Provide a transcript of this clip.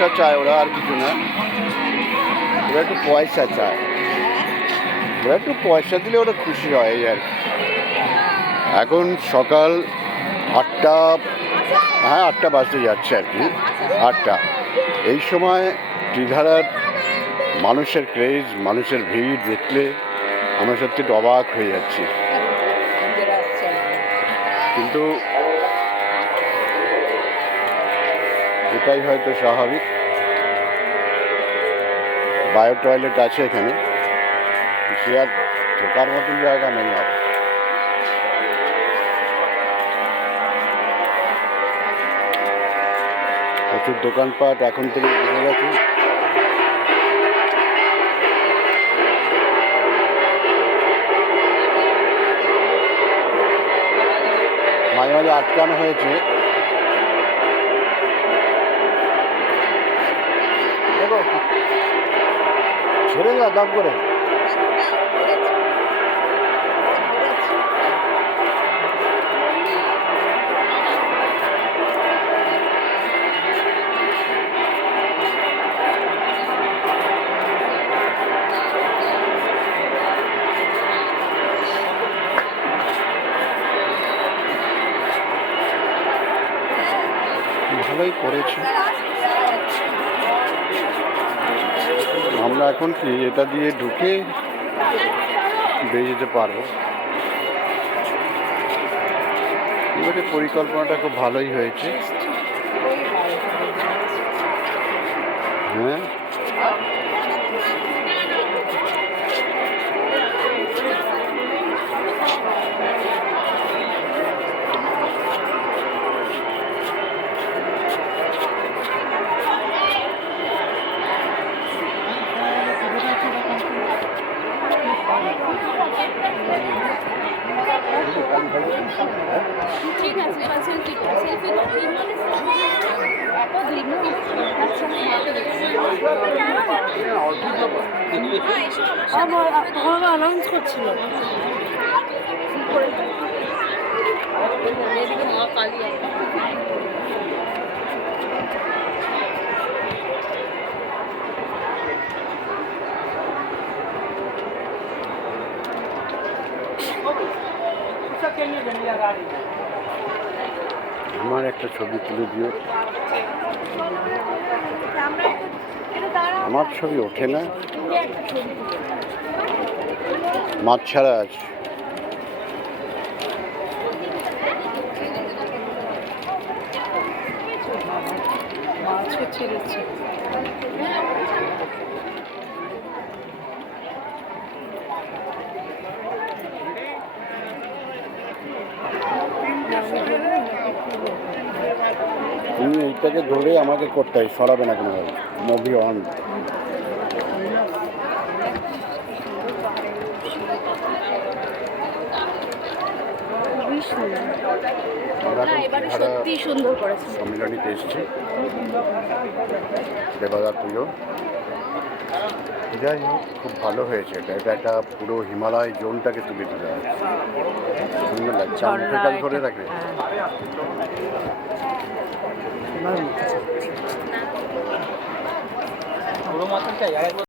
পয়সা চায় ওরা, আর কিছু না। ওরা একটু পয়সা চায়, ওরা একটু পয়সা দিলে ওরা খুশি হয়, এই আর কি। এখন সকাল 8টা, হ্যাঁ 8টা বাজতে যাচ্ছে আর কি, 8টা। এই সময় ত্রিধারার মানুষের ক্রেজ, মানুষের ভিড় দেখলে আমরা সত্যি একটু অবাক হয়ে যাচ্ছি। কিন্তু এটাই হয়তো স্বাভাবিক। বায়ো টয়লেট আছে এখানে, সে আর ঢোকার মতন জায়গা নেই আর। প্রচুর দোকানপাট এখন থেকে বেড়ে গেছে। মাঝে মাঝে আটকানো হয়েছে। ছেড়ে যা দাম করে। ভালোই করেছে। আমরা এখন কি এটা দিয়ে ঢুকে বেরিয়ে যেতে পারবো। এবারে পরিকল্পনাটা খুব ভালোই হয়েছে। হ্যাঁ, ঠিক আছে, সেলফি অ্যানাউন্স করছিল। এদিকে মা কালী আমার একটা ছবি তুলে দিও। আমার ছবি ওঠে না, মাছ ছাড়া আছে। তুমি এইটাকে ধরে আমাকে করতে হয়, সরাবে না কোনো মুভি অন। সম্মিলনীতে এসেছি, দেবাদা তুইও। যাই হোক, খুব ভালো হয়েছে এটা। এটা একটা পুরো হিমালয় জোনটাকে তুলে দিতে হয়, সুন্দর লাগছে। আমাকে ধরে রাখবে। পুরো মাথা চাই।